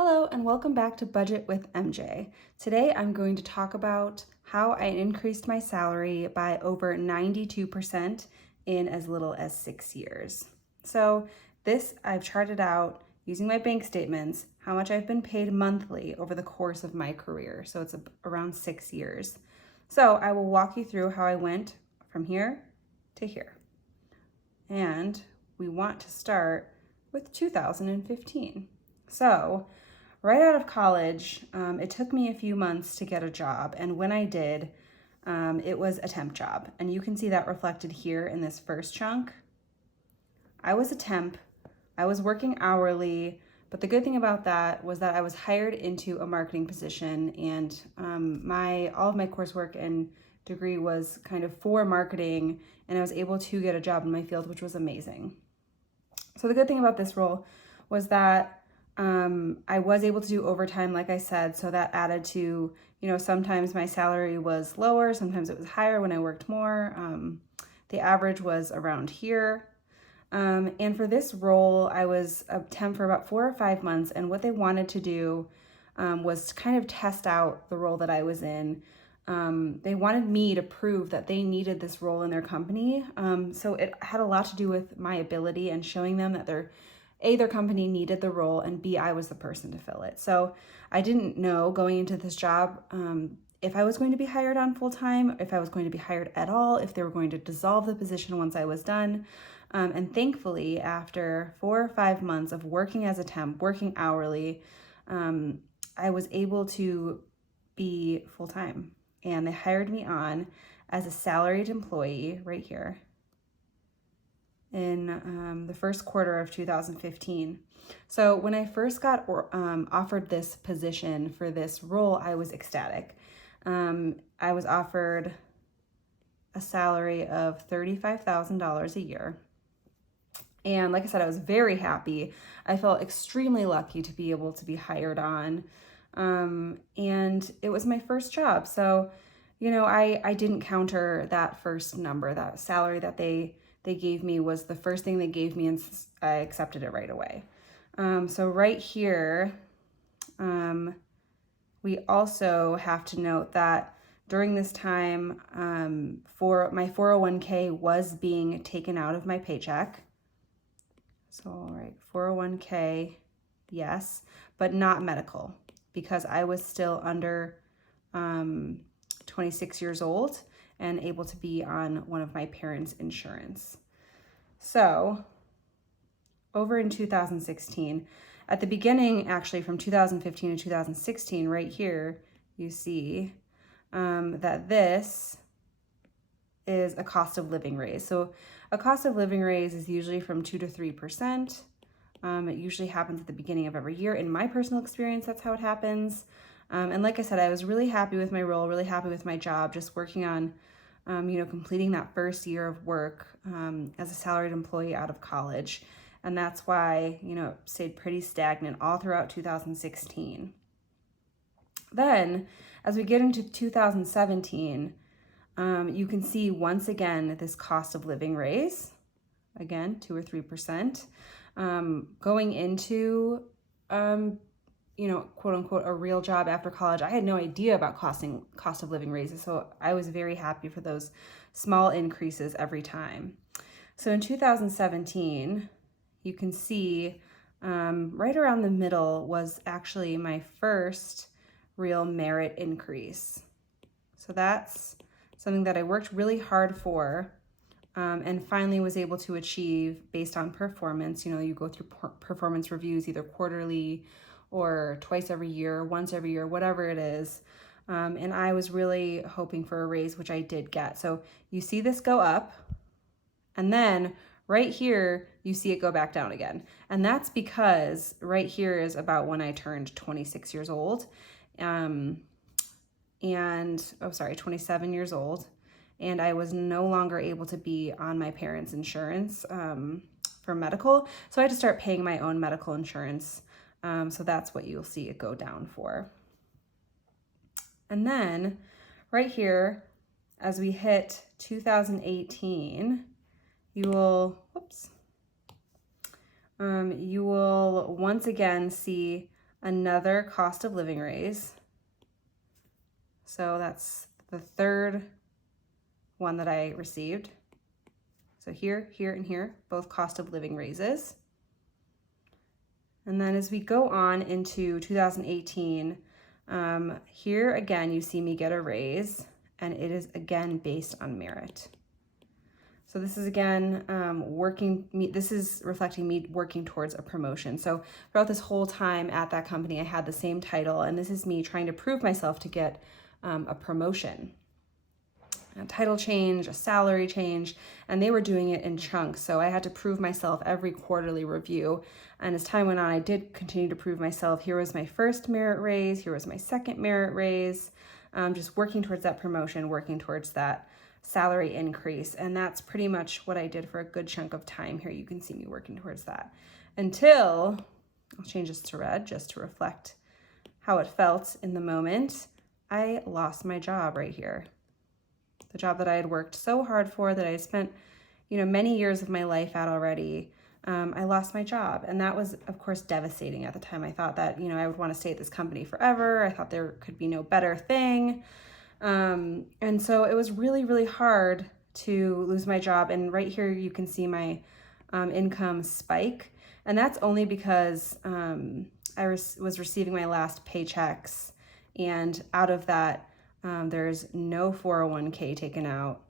Hello and welcome back to Budget with MJ. Today I'm going to talk about how I increased my salary by over 92% in as little as 6 years. So this I've charted out using my bank statements, how much I've been paid monthly over the course of my career. So it's around 6 years. So I will walk you through how I went from here to here. And we want to start with 2015. So right out of college, it took me a few months to get a job. And when I did, it was a temp job. And you can see that reflected here in this first chunk. I was a temp. I was working hourly. But the good thing about that was that I was hired into a marketing position, and all of my coursework and degree was kind of for marketing, and I was able to get a job in my field, which was amazing. So the good thing about this role was that I was able to do overtime, like I said, so that added to, sometimes my salary was lower, sometimes it was higher when I worked more. The average was around here. And for this role, I was a temp for about 4 or 5 months, and what they wanted to do was to kind of test out the role that I was in. They wanted me to prove that they needed this role in their company. So it had a lot to do with my ability and showing them that their company needed the role, and B, I was the person to fill it. So I didn't know going into this job if I was going to be hired on full time, if I was going to be hired at all, if they were going to dissolve the position once I was done. And thankfully, after 4 or 5 months of working as a temp, working hourly, I was able to be full time. And they hired me on as a salaried employee right here in the first quarter of 2015. So when I first got offered this position for this role, I was ecstatic. I was offered a salary of $35,000 a year. And like I said, I was very happy. I felt extremely lucky to be able to be hired on. And it was my first job. So, I didn't counter that first number. That salary that they gave me was the first thing they gave me, and I accepted it right away. So right here, we also have to note that during this time, for my 401k was being taken out of my paycheck. So, all right, 401k, yes, but not medical, because I was still under 26 years old and able to be on one of my parents' insurance. So, over in 2016, at the beginning, actually from 2015 to 2016, right here, you see that this is a cost of living raise. So a cost of living raise is usually from 2 to 3%. It usually happens at the beginning of every year. In my personal experience, that's how it happens. And like I said, I was really happy with my role, really happy with my job, just working on, completing that first year of work as a salaried employee out of college. And that's why, it stayed pretty stagnant all throughout 2016. Then, as we get into 2017, you can see once again this cost of living raise, again 2 or 3%, going into quote unquote a real job after college. I had no idea about cost of living raises, so I was very happy for those small increases every time. So in 2017, you can see right around the middle was actually my first real merit increase. So that's something that I worked really hard for and finally was able to achieve based on performance. You go through performance reviews either quarterly or twice every year, once every year, whatever it is. And I was really hoping for a raise, which I did get. So you see this go up, and then right here, you see it go back down again. And that's because right here is about when I turned 26 years old. 27 years old, and I was no longer able to be on my parents' insurance for medical, so I had to start paying my own medical insurance. So that's what you'll see it go down for. And then right here, as we hit 2018, you will once again see another cost of living raise. So that's the third one that I received. So here, here, and here, both cost of living raises. And then as we go on into 2018, here again, you see me get a raise, and it is again based on merit. So this is again this is reflecting me working towards a promotion. So throughout this whole time at that company, I had the same title, and this is me trying to prove myself to get a promotion. A title change, a salary change, and they were doing it in chunks. So I had to prove myself every quarterly review. And as time went on, I did continue to prove myself. Here was my first merit raise. Here was my second merit raise. Just working towards that promotion, working towards that salary increase. And that's pretty much what I did for a good chunk of time here. You can see me working towards that until, I'll change this to red just to reflect how it felt in the moment. I lost my job right here. The job that I had worked so hard for, that I had spent, many years of my life at already. I lost my job. And that was, of course, devastating at the time. I thought that, I would want to stay at this company forever. I thought there could be no better thing. And so it was really, really hard to lose my job. And right here, you can see my income spike. And that's only because I was receiving my last paychecks. And out of that, there's no 401k taken out,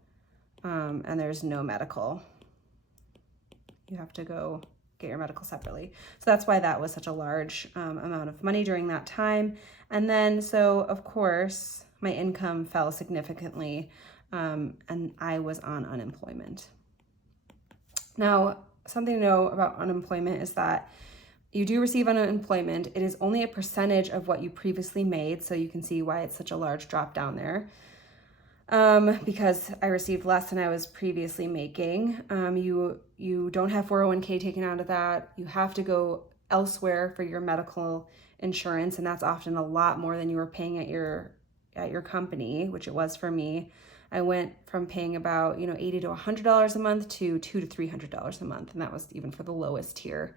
and there's no medical. You have to go get your medical separately. So that's why that was such a large amount of money during that time. And then, so of course, my income fell significantly, and I was on unemployment. Now, something to know about unemployment is that you do receive unemployment. It is only a percentage of what you previously made, so you can see why it's such a large drop down there. Because I received less than I was previously making. You don't have 401k taken out of that. You have to go elsewhere for your medical insurance, and that's often a lot more than you were paying at your company, which it was for me. I went from paying about $80 to $100 a month to $200 to $300 a month, and that was even for the lowest tier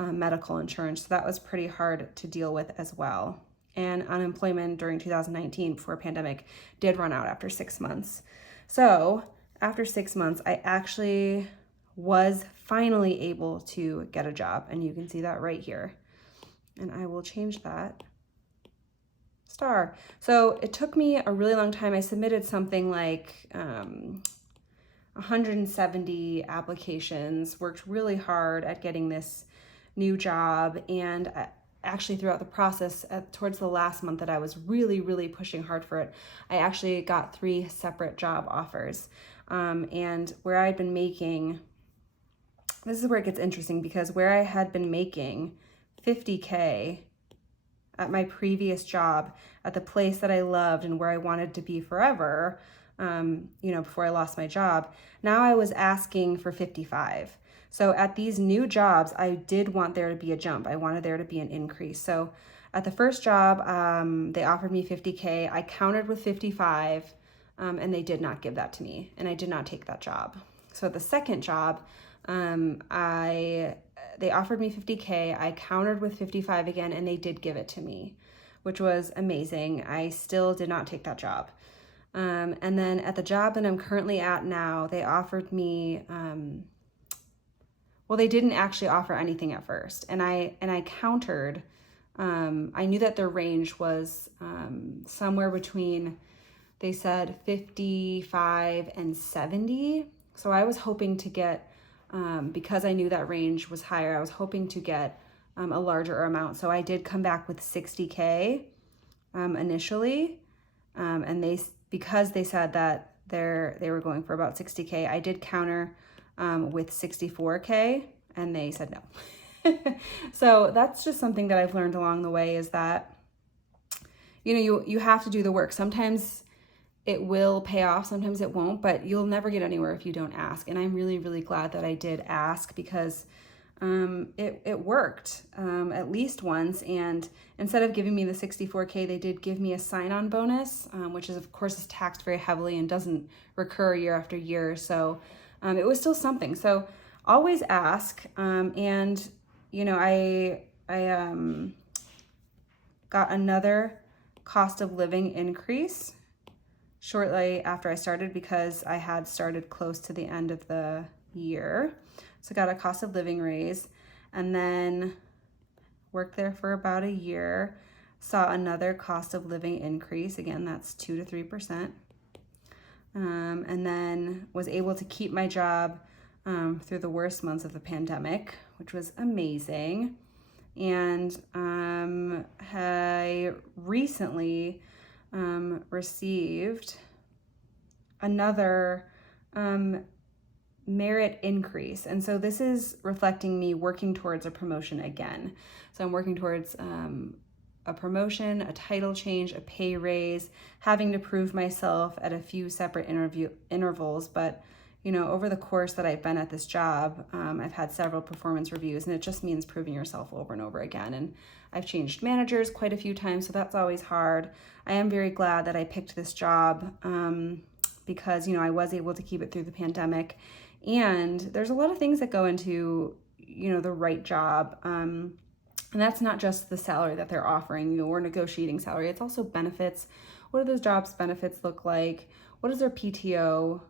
medical insurance. So that was pretty hard to deal with as well. And unemployment during 2019 before pandemic did run out after 6 months. So after 6 months, I actually was finally able to get a job, and you can see that right here. And I will change that star. So it took me a really long time. I submitted something like 170 applications, worked really hard at getting this new job, and actually throughout the process, towards the last month that I was really, really pushing hard for it, I actually got 3 separate job offers. And where I'd been making, this is where it gets interesting, because where I had been making $50K at my previous job at the place that I loved and where I wanted to be forever, before I lost my job, now I was asking for 55. So at these new jobs, I did want there to be a jump. I wanted there to be an increase. So at the first job, they offered me 50K. I countered with 55, and they did not give that to me, and I did not take that job. So at the second job, they offered me 50K. I countered with 55 again, and they did give it to me, which was amazing. I still did not take that job. And then at the job that I'm currently at now, they offered me, well, they didn't actually offer anything at first. And I countered, I knew that their range was somewhere between, they said 55 and 70. So I was hoping to get, because I knew that range was higher, I was hoping to get a larger amount. So I did come back with 60K initially. And because they said that they were going for about 60K, I did counter with 64K, and they said no. So that's just something that I've learned along the way, is that, you have to do the work. Sometimes it will pay off, sometimes it won't, but you'll never get anywhere if you don't ask. And I'm really, really glad that I did ask, because it worked at least once. And instead of giving me the 64K, they did give me a sign-on bonus, which is, of course, is taxed very heavily and doesn't recur year after year. So it was still something. So always ask. And, got another cost of living increase shortly after I started because I had started close to the end of the year. So got a cost of living raise, and then worked there for about a year, saw another cost of living increase. Again, that's 2 to 3%. And then was able to keep my job through the worst months of the pandemic, which was amazing. And I recently received another merit increase. And so this is reflecting me working towards a promotion again. So I'm working towards a promotion, a title change, a pay raise, having to prove myself at a few separate intervals. But, you know, over the course that I've been at this job, I've had several performance reviews, and it just means proving yourself over and over again. And I've changed managers quite a few times, so that's always hard. I am very glad that I picked this job because, you know, I was able to keep it through the pandemic. And there's a lot of things that go into, you know, the right job. And that's not just the salary that they're offering, you know, or negotiating salary. It's also benefits. What do those jobs' benefits look like? What is their PTO?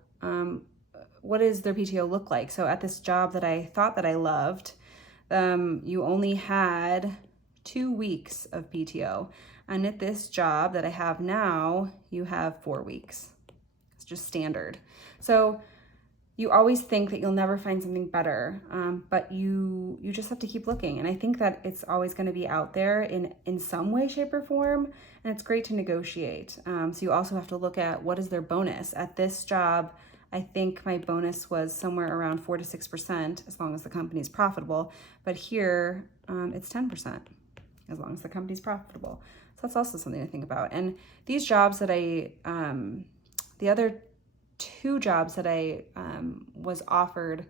What does their PTO look like? So at this job that I thought that I loved, you only had 2 weeks of PTO. And at this job that I have now, you have 4 weeks. It's just standard. So you always think that you'll never find something better, but you just have to keep looking. And I think that it's always going to be out there in some way, shape, or form, and it's great to negotiate. So you also have to look at what is their bonus. At this job, I think my bonus was somewhere around 4 to 6%, as long as the company's profitable. But here, it's 10%, as long as the company's profitable. So that's also something to think about. And these jobs that the other 2 jobs that I was offered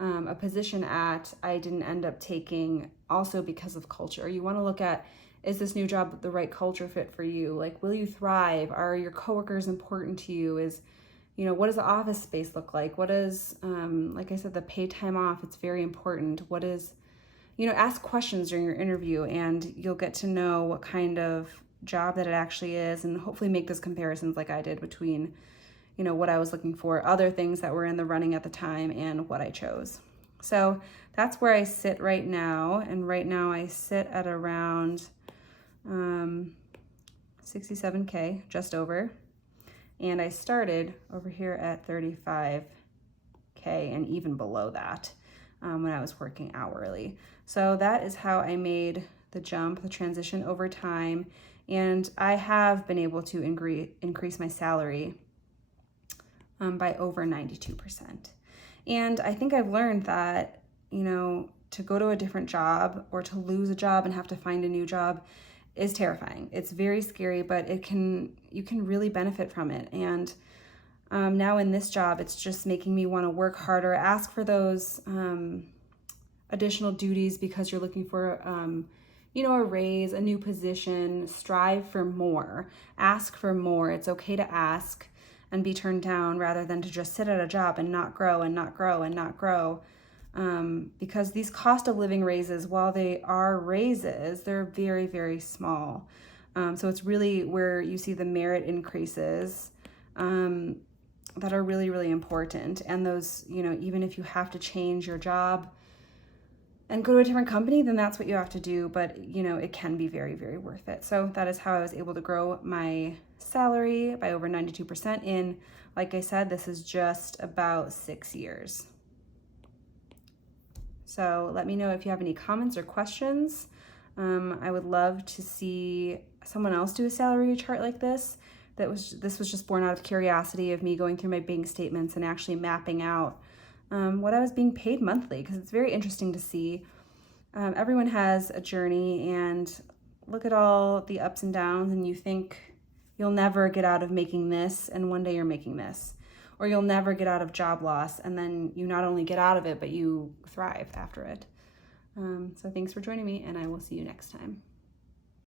a position at, I didn't end up taking, also because of culture. You want to look at, is this new job the right culture fit for you? Like, will you thrive? Are your coworkers important to you? You know, what does the office space look like? What is, like I said, the pay time off, it's very important. What is, you know, ask questions during your interview, and you'll get to know what kind of job that it actually is, and hopefully make those comparisons like I did between, you know, what I was looking for, other things that were in the running at the time, and what I chose. So that's where I sit right now. And right now I sit at around 67K, just over. And I started over here at 35K and even below that when I was working hourly. So that is how I made the jump, the transition over time. And I have been able to increase my salary by over 92%. And I think I've learned that, you know, to go to a different job or to lose a job and have to find a new job is terrifying. It's very scary, but you can really benefit from it. And now in this job, it's just making me want to work harder, ask for those additional duties because you're looking for, you know, a raise, a new position, strive for more, ask for more. It's okay to ask and be turned down rather than to just sit at a job and not grow and not grow and not grow. Because these cost of living raises, while they are raises, they're very, very small. So it's really where you see the merit increases that are really, really important. And those, you know, even if you have to change your job and go to a different company, then that's what you have to do. But, you know, it can be very, very worth it. So that is how I was able to grow my salary by over 92% in, like I said, this is just about 6 years. So let me know if you have any comments or questions. I would love to see someone else do a salary chart like this. This was just born out of curiosity of me going through my bank statements and actually mapping out what I was being paid monthly, because it's very interesting to see. Everyone has a journey, and look at all the ups and downs, and you think you'll never get out of making this, and one day you're making this. Or you'll never get out of job loss, and then you not only get out of it, but you thrive after it. So thanks for joining me, and I will see you next time.